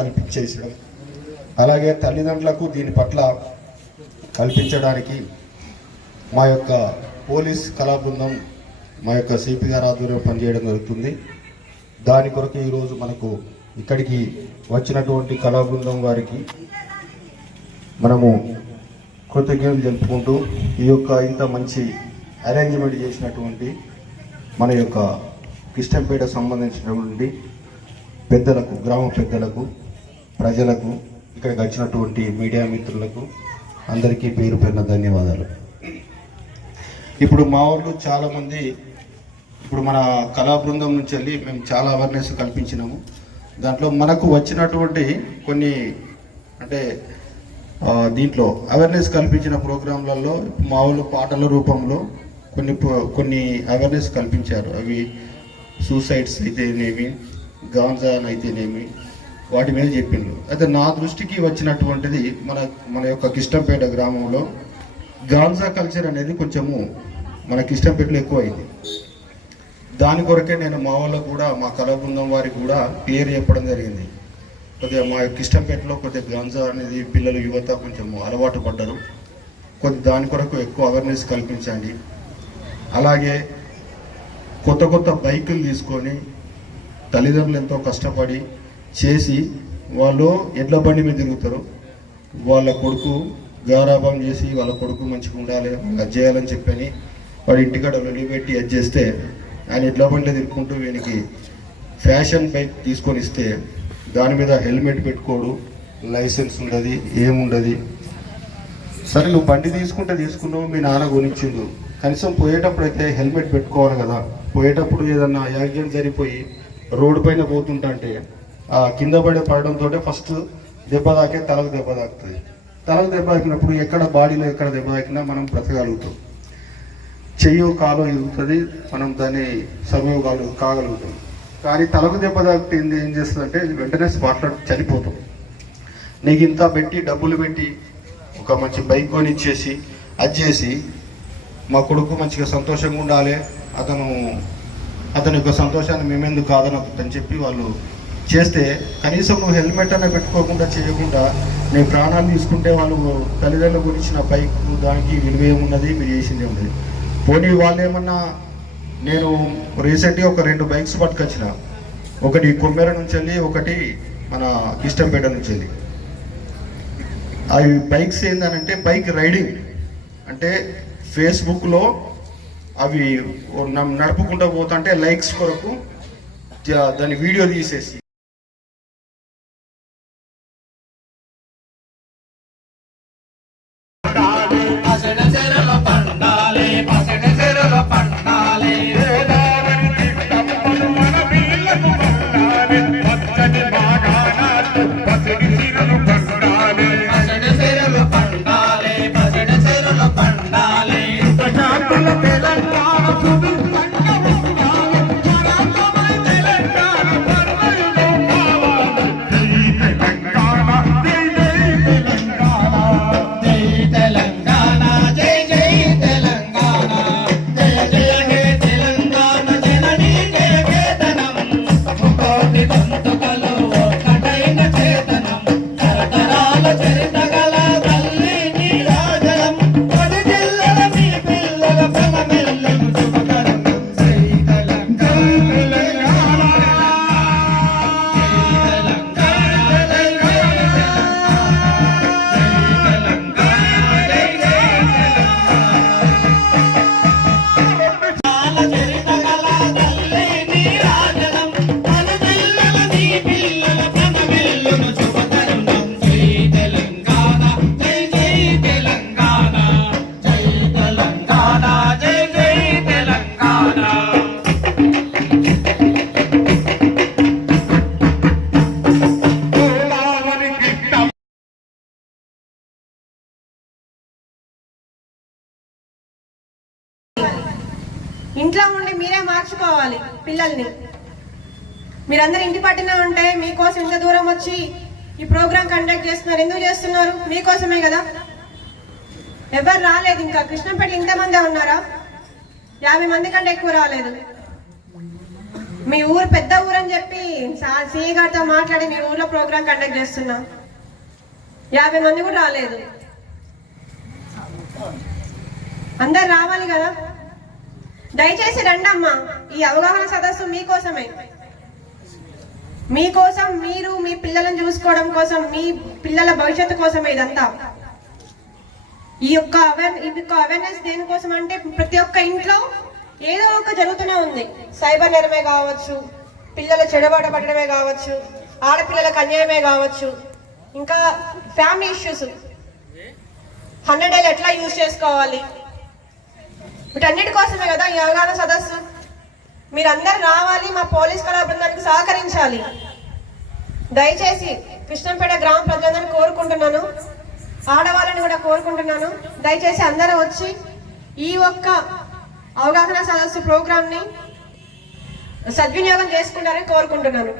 కల్పించేసడం, అలాగే తల్లిదండ్రులకు దీని పట్ల కల్పించడానికి మా యొక్క పోలీస్ కళా బృందం మా యొక్క సిపి గారి ఆధ్వర్యంలో పనిచేయడం జరుగుతుంది. దాని కొరకు ఈరోజు మనకు ఇక్కడికి వచ్చినటువంటి కళా బృందం వారికి మనము కృతజ్ఞతలు తెలుపుకుంటూ ఈ యొక్క ఇంత మంచి అరేంజ్మెంట్ చేసినటువంటి మన యొక్క కిష్టంపేట సంబంధించినటువంటి పెద్దలకు, గ్రామ పెద్దలకు, ప్రజలకు, ఇక్కడికి వచ్చినటువంటి మీడియా మిత్రులకు అందరికీ పేరు పేరున ధన్యవాదాలు. ఇప్పుడు మా వాళ్ళు చాలామంది ఇప్పుడు మన కళా బృందం నుంచి వెళ్ళి మేము చాలా అవేర్నెస్ కల్పించినాము. దాంట్లో మనకు వచ్చినటువంటి కొన్ని అంటే దీంట్లో అవేర్నెస్ కల్పించిన ప్రోగ్రాంలలో మా వాళ్ళు పాటల రూపంలో కొన్ని అవేర్నెస్ కల్పించారు. అవి సూసైడ్స్ అయితేనేమి, గాంజా అయితేనేమి, వాటి మీద చెప్పిండ్రు. అయితే నా దృష్టికి వచ్చినటువంటిది మన యొక్క కిష్టంపేట గ్రామంలో గాంజా కల్చర్ అనేది కొంచెము మన కిష్టంపేటలో ఎక్కువ అయింది. దాని కొరకే నేను మా వాళ్ళకు కూడా, మా కళా బృందం వారికి కూడా పేరు చెప్పడం జరిగింది. కొద్దిగా మా కిష్టంపేటలో కొద్దిగా గాంజా అనేది పిల్లలు, యువత కొంచెం అలవాటు పడ్డారు. దాని కొరకు ఎక్కువ అవేర్నెస్ కల్పించండి. అలాగే కొత్త బైకులు తీసుకొని తల్లిదండ్రులు ఎంతో కష్టపడి చేసి వాళ్ళు ఎడ్ల బండి మీద తిరుగుతారు. వాళ్ళ కొడుకు గారాబం చేసి వాళ్ళ కొడుకు మంచిగా ఉండాలి, అది చేయాలని చెప్పని వాడి ఇంటికాడ నిలబెట్టి అది చేస్తే ఆయన ఎడ్ల బండిలో తిరుక్కుంటూ వీనికి ఫ్యాషన్ బైక్ తీసుకొని ఇస్తే దాని మీద హెల్మెట్ పెట్టుకోడు, లైసెన్స్ ఉండదు, ఏముండదు. సరే నువ్వు బండి తీసుకున్నావు, మీ నాన్న కొనిచ్చిండు, కనీసం పోయేటప్పుడు అయితే హెల్మెట్ పెట్టుకోవాలి కదా. పోయేటప్పుడు ఏదన్నా యాక్సిడెంట్ జరిగిపోయి రోడ్డు పైన పోతుంటే కింద పడడంతో ఫస్ట్ దెబ్బ తాకే తలకు దెబ్బ తాకుతుంది. తలకు దెబ్బ తాకినప్పుడు ఎక్కడ బాడీలో ఎక్కడ దెబ్బ తాకినా మనం బ్రతకగలుగుతాం. చెయ్యో కాలో ఎదుగుతుంది, మనం దాన్ని సమయోగాలు కాగలుగుతాం. కానీ తలకు దెబ్బ తాకితే ఏం చేస్తుందంటే వెంటనే స్పాట్లో చనిపోతాం. నీకు ఇంత పెట్టి డబ్బులు పెట్టి ఒక మంచి బైక్ కొనిచ్చేసి అది చేసి మా కొడుకు మంచిగా సంతోషంగా ఉండాలి, అతని యొక్క సంతోషాన్ని మేమెందుకు కాదనొద్దని చెప్పి వాళ్ళు చేస్తే కనీసం నువ్వు హెల్మెట్ అనే పెట్టుకోకుండా చేయకుండా నీ ప్రాణాలు తీసుకుంటే వాళ్ళు తల్లిదండ్రుల గురించిన బైక్ దానికి విలువ ఏమున్నది, మీరు చేసిందే ఉన్నది. పోనీ వాళ్ళు ఏమన్నా, నేను రీసెంట్గా ఒక 2 బైక్స్ పట్టుకొచ్చిన, ఒకటి కొమ్మెర నుంచి వెళ్ళి, ఒకటి మన కిష్టంపేట నుంచి వెళ్ళి. అవి బైక్స్ ఏంటంటే బైక్ రైడింగ్ అంటే ఫేస్బుక్లో అవి నడుపుకుంటూ పోతుంటే లైక్స్ కొరకు దాని వీడియో తీసేసి ఇంట్లో ఉండి మీరే మార్చుకోవాలి పిల్లల్ని. మీరందరూ ఇంటి పట్టిన ఉంటే మీకోసం ఇంత దూరం వచ్చి ఈ ప్రోగ్రాం కండక్ట్ చేస్తున్నారు. ఎందుకు చేస్తున్నారు? మీకోసమే కదా. ఎవరు రాలేదు ఇంకా. కృష్ణంపేట ఇంతమందే ఉన్నారా? 50 మంది కంటే ఎక్కువ రాలేదు. మీ ఊరు పెద్ద ఊరని చెప్పి సిఈ గారితో మాట్లాడి మీ ఊర్లో ప్రోగ్రామ్ కండక్ట్ చేస్తున్నా. 50 మంది కూడా రాలేదు. అందరు రావాలి కదా, దయచేసి రండమ్మా. ఈ అవగాహన సదస్సు మీకోసమే, మీకోసం, మీరు మీ పిల్లలను చూసుకోవడం కోసం, మీ పిల్లల భవిష్యత్తు కోసమే ఇదంతా. ఈ యొక్క అవేర్నెస్ దేనికోసం అంటే ప్రతి ఒక్క ఇంట్లో ఏదో ఒక జరుగుతూనే ఉంది. సైబర్ నేరమే కావచ్చు, పిల్లల చెడుబాట పడడమే కావచ్చు, ఆడపిల్లలకు అన్యాయమే కావచ్చు, ఇంకా ఫ్యామిలీ ఇష్యూస్, 100 డేలు ఎట్లా యూజ్ చేసుకోవాలి, వీటన్నిటి కోసమే కదా ఈ అవగాహన సదస్సు. మీరందరూ రావాలి, మా పోలీస్ కళా బృందానికి సహకరించాలి. దయచేసి కృష్ణంపేట గ్రామ ప్రజలందరినీ కోరుకుంటున్నాను, ఆడవాళ్ళని కూడా కోరుకుంటున్నాను. దయచేసి అందరూ వచ్చి ఈ ఒక్క అవగాహన సదస్సు ప్రోగ్రామ్ ని సద్వినియోగం చేసుకుంటారని కోరుకుంటున్నాను.